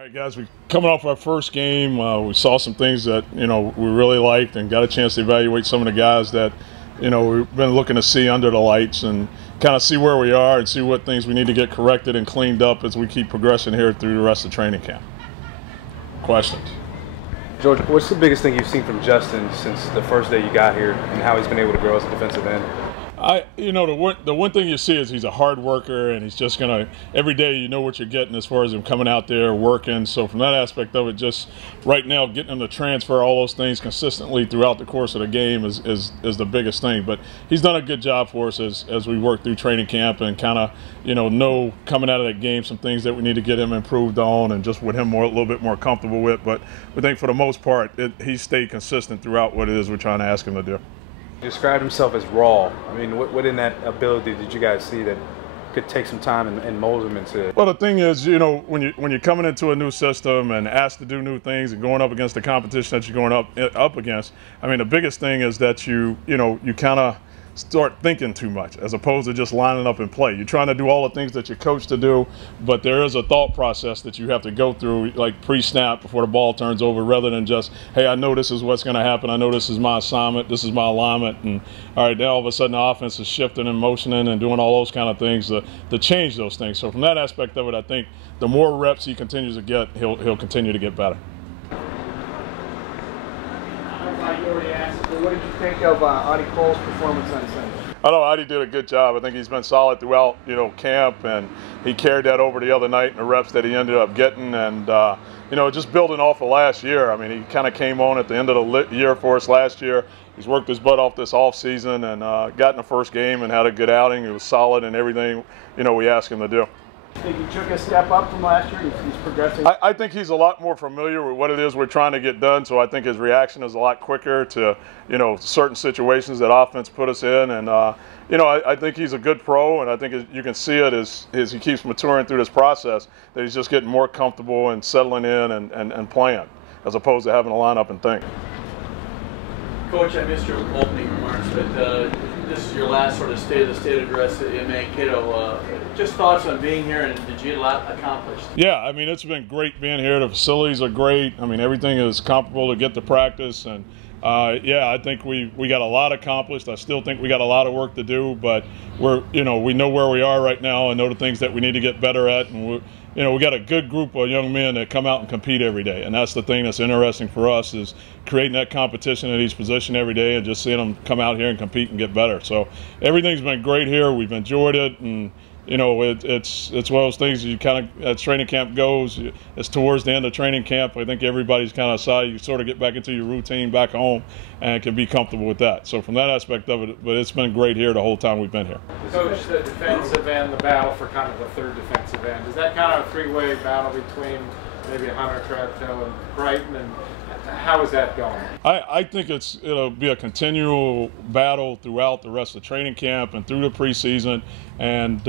All right, guys, we're coming off our first game. We saw some things that, we really liked and got a chance to evaluate some of the guys that, we've been looking to see under the lights and kind of see where we are and see what things we need to get corrected and cleaned up as we keep progressing here through the rest of training camp. Questions? George, what's the biggest thing you've seen from Justin since the first day you got here and how he's been able to grow as a defensive end? The one thing you see is he's a hard worker, and he's just gonna every day you know what you're getting as far as him coming out there working. So from that aspect of it, just right now getting him to transfer all those things consistently throughout the course of the game is the biggest thing. But he's done a good job for us as we work through training camp and kind of know coming out of that game some things that we need to get him improved on and just with him a little bit more comfortable with. But we think for the most part he's stayed consistent throughout what it is we're trying to ask him to do. He described himself as raw. I mean, what in that ability did you guys see that could take some time and mold him into? Well, the thing is, when you're coming into a new system and asked to do new things and going up against the competition that you're going up against, I mean, the biggest thing is that you kind of start thinking too much as opposed to just lining up and play. You're trying to do all the things that you're coached to do, but there is a thought process that you have to go through, like pre-snap before the ball turns over, rather than just, hey, I know this is what's going to happen. I know this is my assignment. This is my alignment. And all right, now all of a sudden the offense is shifting and motioning and doing all those kind of things to change those things. So from that aspect of it, I think the more reps he continues to get, he'll continue to get better. What did you think of Adi Cole's performance on Sunday? I know Adi did a good job. I think he's been solid throughout, camp, and he carried that over the other night in the reps that he ended up getting. And just building off of last year. I mean, he kind of came on at the end of the year for us last year. He's worked his butt off this off season and got in the first game and had a good outing. He was solid in everything we asked him to do. I think he took a step up from last year. He's progressing. I think he's a lot more familiar with what it is we're trying to get done, so I think his reaction is a lot quicker to certain situations that offense put us in. And I think he's a good pro, and I think you can see it as he keeps maturing through this process, that he's just getting more comfortable and settling in and playing, as opposed to having to line up and think. Coach, I missed your opening remarks, but this is your last sort of state address in Mankato. Just thoughts on being here, and did you get a lot accomplished? Yeah, I mean, it's been great being here. The facilities are great. I mean, everything is comparable to get to practice, and I think we got a lot accomplished. I still think we got a lot of work to do, but we know where we are right now and know the things that we need to get better at, and we got a good group of young men that come out and compete every day, and that's the thing that's interesting for us, is creating that competition at each position every day and just seeing them come out here and compete and get better. So everything's been great here. We've enjoyed it, and it's one of those things you kind of, as training camp goes, it's towards the end of training camp. I think everybody's kind of decided you sort of get back into your routine back home and can be comfortable with that. So from that aspect of it, but it's been great here the whole time we've been here. Coach, the defensive end, the battle for kind of the third defensive end, is that kind of a three-way battle between maybe Hunter, Troutell, and Brighton, and how is that going? I think it'll be a continual battle throughout the rest of training camp and through the preseason, and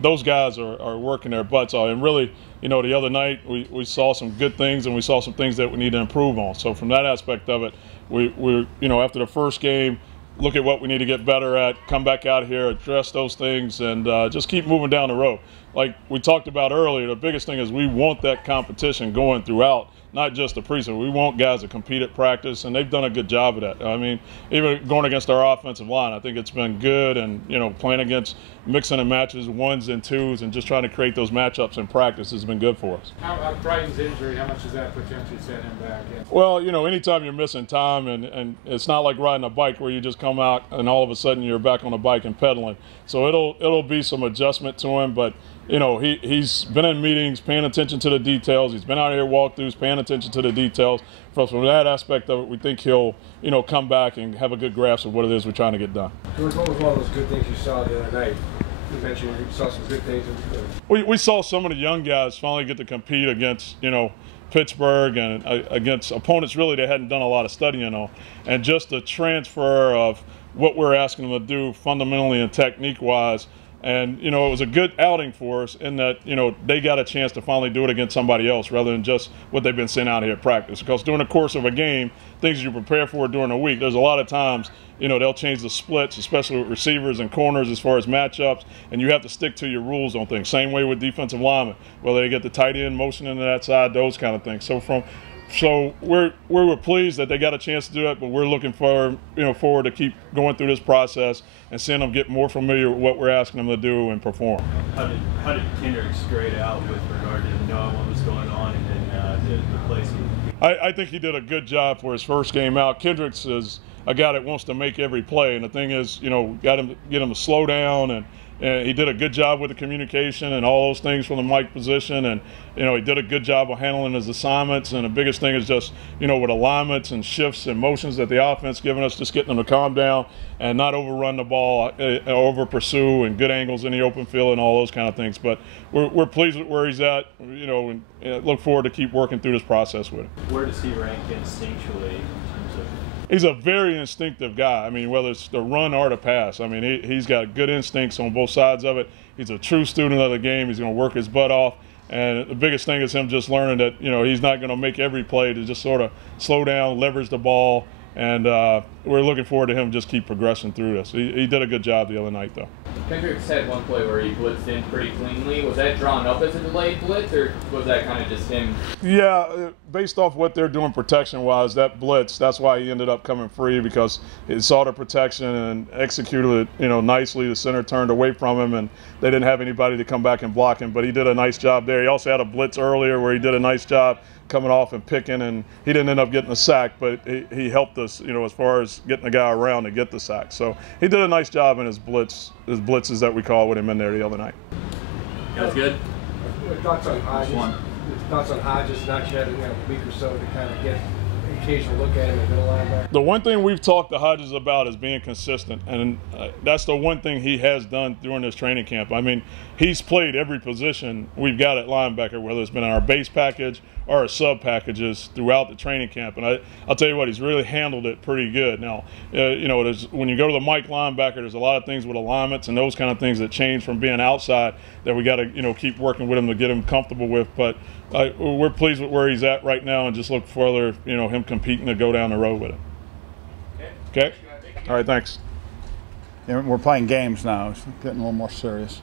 those guys are working their butts off. And really, the other night we saw some good things and we saw some things that we need to improve on. So from that aspect of it, we after the first game, look at what we need to get better at, come back out here, address those things, and just keep moving down the road. Like we talked about earlier, the biggest thing is we want that competition going throughout, not just the preseason. We want guys to compete at practice, and they've done a good job of that. I mean, even going against our offensive line, I think it's been good, and playing against mixing and matches, ones and twos, and just trying to create those matchups in practice has been good for us. How Brighton's injury, how much does that potentially set him back? Yeah. Well, anytime you're missing time, and it's not like riding a bike where you just come out and all of a sudden you're back on the bike and pedaling. So it'll be some adjustment to him, but he's been in meetings, paying attention to the details. He's been out here walkthroughs, paying attention to the details. From that aspect of it, we think he'll, come back and have a good grasp of what it is we're trying to get done. George, what was one of those good things you saw the other night? You mentioned you saw some good things. We saw some of the young guys finally get to compete against, Pittsburgh and against opponents really they hadn't done a lot of studying on. And just the transfer of what we're asking them to do fundamentally and technique-wise, And, you know, it was a good outing for us in that, you know, they got a chance to finally do it against somebody else rather than just what they've been sent out here at practice. Because during the course of a game, things you prepare for during a week, there's a lot of times, you know, they'll change the splits, especially with receivers and corners as far as matchups, and you have to stick to your rules on things. Same way with defensive linemen, whether they get the tight end motion into that side, those kind of things. So we were pleased that they got a chance to do it, but we're looking forward to keep going through this process and seeing them get more familiar with what we're asking them to do and perform. How did Kendricks grade out with regard to knowing what was going on and then the placing? I think he did a good job for his first game out. Kendricks is a guy that wants to make every play, and the thing is, you know, get him to slow down, and he did a good job with the communication and all those things from the mic position, and you know, he did a good job of handling his assignments. And the biggest thing is just, you know, with alignments and shifts and motions that the offense giving us, just getting them to calm down and not overrun the ball, over pursue, and good angles in the open field and all those kind of things. But we're pleased with where he's at, you know, and look forward to keep working through this process with him. Where does he rank instinctually? He's a very instinctive guy. I mean, whether it's the run or the pass, I mean, he's got good instincts on both sides of it. He's a true student of the game. He's going to work his butt off. And the biggest thing is him just learning that, you know, he's not going to make every play, to just sort of slow down, leverage the ball. And we're looking forward to him just keep progressing through this. He did a good job the other night, though. Kendricks had one play where he blitzed in pretty cleanly. Was that drawn up as a delayed blitz, or was that kind of just him? Yeah, based off what they're doing protection-wise, that blitz, that's why he ended up coming free, because he saw the protection and executed it, you know, nicely. The center turned away from him, and they didn't have anybody to come back and block him. But he did a nice job there. He also had a blitz earlier where he did a nice job coming off and picking, and he didn't end up getting a sack, but he helped us, you know, as far as getting the guy around to get the sack. So he did a nice job in his blitzes that we call with him in there the other night. That was good. Thoughts on Hodges? Thoughts on Hodges not yet, you know, a week or so to kind of get an occasional look at him in middle linebacker? The one thing we've talked to Hodges about is being consistent, and that's the one thing he has done during this training camp. I mean, he's played every position we've got at linebacker, whether it's been in our base package or our sub packages throughout the training camp. And I'll tell you what, he's really handled it pretty good. Now, you know, when you go to the Mike linebacker, there's a lot of things with alignments and those kind of things that change from being outside that we got to, you know, keep working with him to get him comfortable with. But we're pleased with where he's at right now, and just look further, you know, him competing to go down the road with it. Okay? All right, thanks. Yeah, we're playing games now. It's getting a little more serious.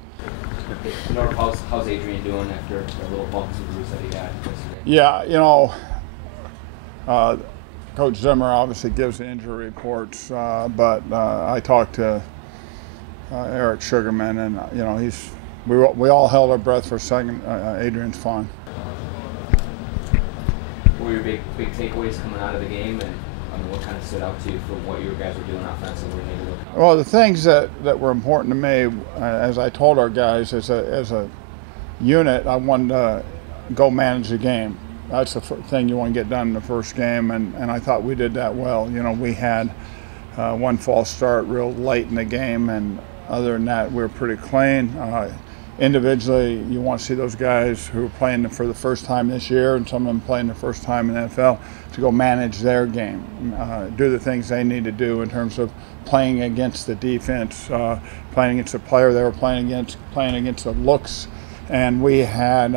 Norv, how's Adrian doing after the little bumps and bruises that he had yesterday? Yeah, you know, Coach Zimmer obviously gives the injury reports, but I talked to Eric Sugarman, and you know, we all held our breath for a second. Adrian's fine. What were your big takeaways coming out of the game, and what kind of stood out to you for what you guys were doing offensively? Well, the things that were important to me, as I told our guys, as a unit, I wanted to go manage the game. That's the thing you want to get done in the first game, and I thought we did that well. You know, we had one false start real late in the game, and other than that, we were pretty clean. Individually, you want to see those guys who are playing for the first time this year, and some of them playing the first time in the NFL, to go manage their game, do the things they need to do in terms of playing against the defense, playing against the player they were playing against the looks, and we had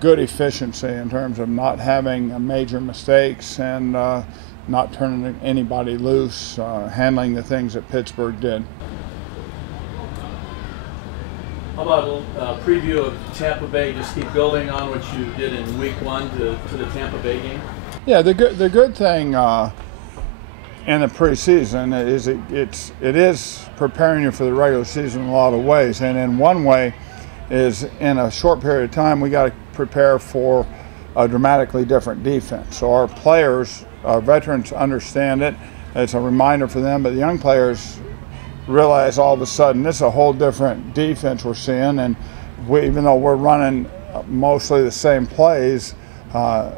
good efficiency in terms of not having major mistakes and not turning anybody loose, handling the things that Pittsburgh did. How about a preview of Tampa Bay? Just keep building on what you did in Week 1 to the Tampa Bay game. Yeah, the good thing in the preseason is it is preparing you for the regular season in a lot of ways, and in one way is in a short period of time we got to prepare for a dramatically different defense. So our players, our veterans, understand it. It's a reminder for them, but the young players realize all of a sudden this is a whole different defense we're seeing, and even though we're running mostly the same plays,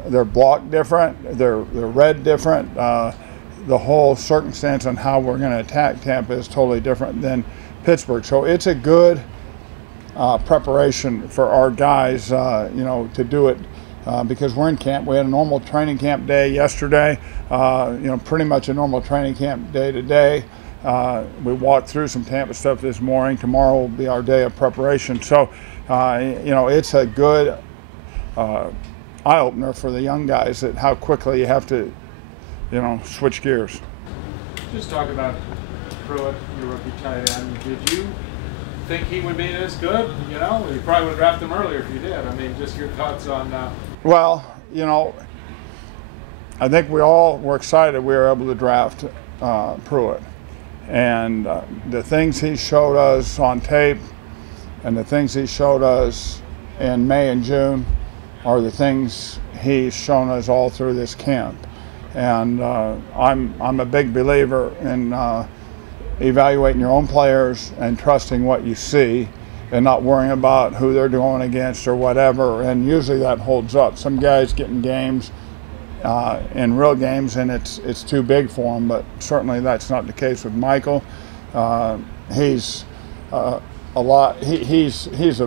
they're blocked different, they're read different. The whole circumstance on how we're going to attack Tampa is totally different than Pittsburgh. So it's a good preparation for our guys, you know, to do it because we're in camp. We had a normal training camp day yesterday, you know, pretty much a normal training camp day today. We walked through some Tampa stuff this morning. Tomorrow will be our day of preparation. So, you know, it's a good eye-opener for the young guys that how quickly you have to, you know, switch gears. Just talk about Pruitt, your rookie tight end. Did you think he would be this good? You know, you probably would have drafted him earlier if you did. I mean, just your thoughts on. Well, you know, I think we all were excited we were able to draft Pruitt, and the things he showed us on tape, and the things he showed us in May and June, are the things he's shown us all through this camp. And I'm a big believer in evaluating your own players and trusting what you see and not worrying about who they're going against or whatever, and usually that holds up. Some guys get in games, in real games, and it's too big for them, but certainly that's not the case with Michael. He's a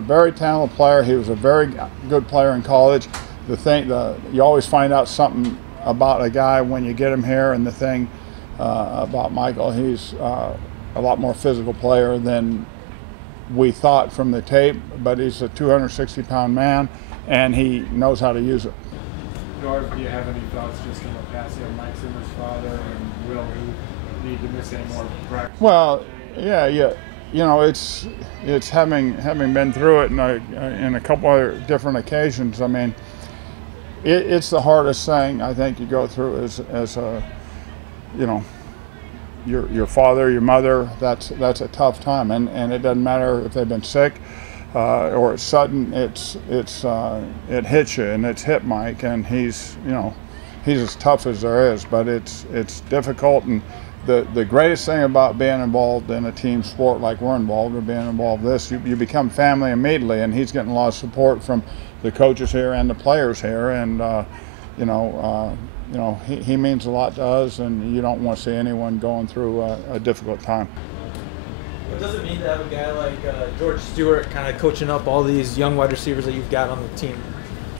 very talented player. He was a very good player in college. You always find out something about a guy when you get him here, and the thing about Michael, he's a lot more physical player than we thought from the tape, but he's a 260-pound man, and he knows how to use it. Norv, do you have any thoughts just on the passing of Mike Zimmer's father, and will he need to miss any more practice? Well, yeah. You know, it's having been through it in a couple other different occasions. I mean, it's the hardest thing I think you go through as a, you know, your father, your mother. That's a tough time, and it doesn't matter if they've been sick or it's sudden. It hits you, and it's hit Mike, and he's as tough as there is. But it's difficult, and the greatest thing about being involved in a team sport like we're involved, or being involved in this, you become family immediately, and he's getting a lot of support from the coaches here and the players here, and he means a lot to us, and you don't want to see anyone going through a difficult time. What does it mean to have a guy like George Stewart kind of coaching up all these young wide receivers that you've got on the team?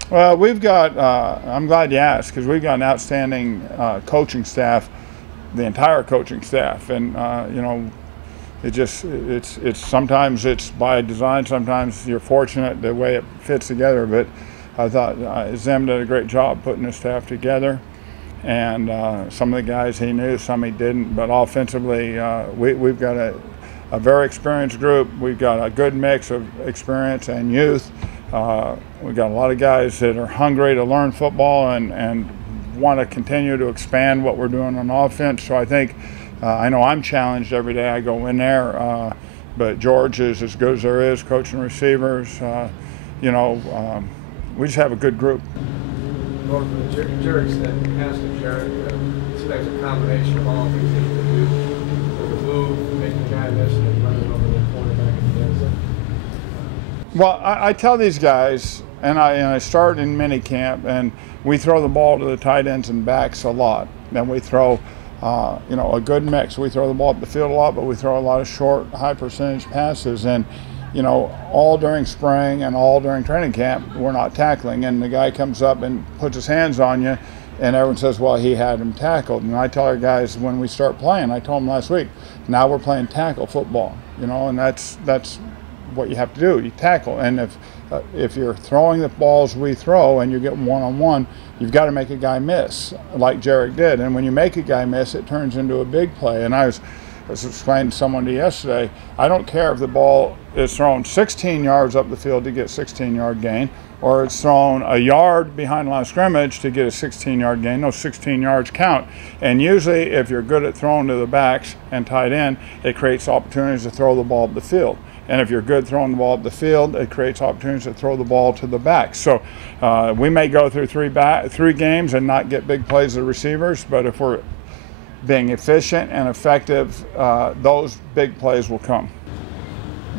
Well, we've got, I'm glad you asked, because we've got an outstanding coaching staff, the entire coaching staff, and you know, it's sometimes it's by design, sometimes you're fortunate the way it fits together, but I thought Zim did a great job putting the staff together, and some of the guys he knew, some he didn't, but offensively we've got a very experienced group. We've got a good mix of experience and youth. We've got a lot of guys that are hungry to learn football and want to continue to expand what we're doing on offense. So I think, I know I'm challenged every day I go in there, but George is as good as there is, coaching receivers. You know, we just have a good group. Jared said, asking Jared, it seems like it's a combination of all things that you can do. With the move, making the guy miss, and then running over the quarterback at the end zone. Well, I tell these guys, and I start in mini camp, and we throw the ball to the tight ends and backs a lot. Then we throw, you know, a good mix. We throw the ball up the field a lot, but we throw a lot of short, high percentage passes. And, you know, all during spring and all during training camp, we're not tackling. And the guy comes up and puts his hands on you, and everyone says, well, he had him tackled. And I tell our guys when we start playing, I told them last week, now we're playing tackle football, you know, and that's what you have to do. You tackle, and if you're throwing the balls we throw and you get one-on-one, you've got to make a guy miss, like Jarek did. And when you make a guy miss, it turns into a big play. And I was explaining to someone yesterday, I don't care if the ball is thrown 16 yards up the field to get 16-yard gain, or it's thrown a yard behind the line of scrimmage to get a 16-yard gain. Those 16 yards count. And usually, if you're good at throwing to the backs and tight end, it creates opportunities to throw the ball up the field. And if you're good throwing the ball up the field, it creates opportunities to throw the ball to the back. So we may go through three games and not get big plays of receivers, but if we're being efficient and effective, those big plays will come.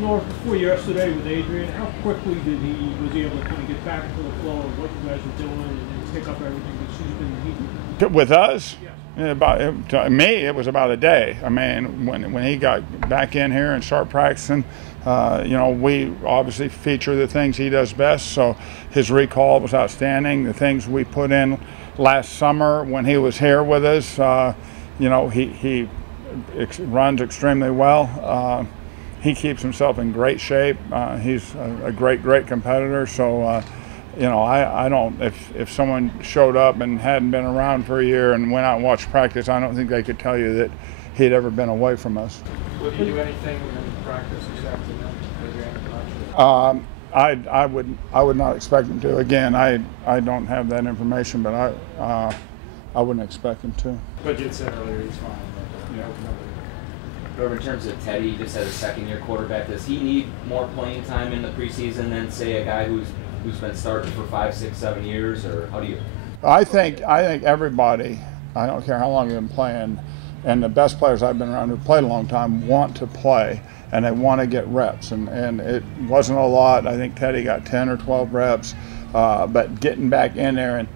Norv, before yesterday with Adrian, how quickly was he able to kind of get back into the flow of what you guys were doing and pick up everything that she's been? With us? Yes. To me, it was about a day. I mean, when he got back in here and started practicing, you know, we obviously feature the things he does best. So his recall was outstanding. The things we put in last summer when he was here with us, you know, he runs extremely well. He keeps himself in great shape. He's a great competitor. So, you know, I don't, if someone showed up and hadn't been around for a year and went out and watched practice, I don't think they could tell you that he'd ever been away from us. Would he do anything in practice this afternoon? I would not expect him to. Again, I don't have that information, but I wouldn't expect him to. But you said earlier he's fine. Yeah. However, in terms of Teddy, just as a second-year quarterback, does he need more playing time in the preseason than, say, a guy who's been starting for 5, 6, 7 years, or how do you? I think everybody, I don't care how long you've been playing, and the best players I've been around who've played a long time want to play, and they want to get reps, and it wasn't a lot. I think Teddy got 10 or 12 reps, but getting back in there and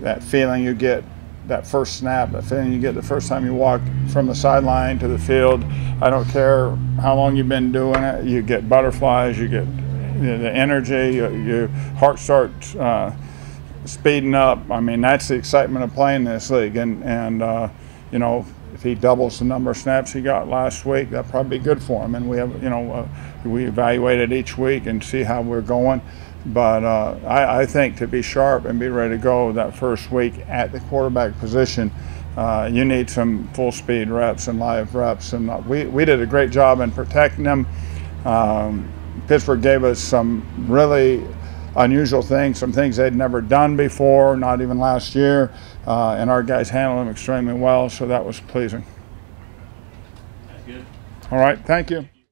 that feeling you get, that first snap, that feeling you get the first time you walk from the sideline to the field, I don't care how long you've been doing it, you get butterflies, you get the energy, your heart starts speeding up. I mean, that's the excitement of playing this league, and you know, if he doubles the number of snaps he got last week, that'd probably be good for him. And we have, you know, we evaluate it each week and see how we're going. But I think to be sharp and be ready to go that first week at the quarterback position, you need some full speed reps and live reps. And we did a great job in protecting them. Pittsburgh gave us some really unusual things, some things they'd never done before, not even last year, and our guys handled them extremely well, so that was pleasing. That's good. All right, thank you.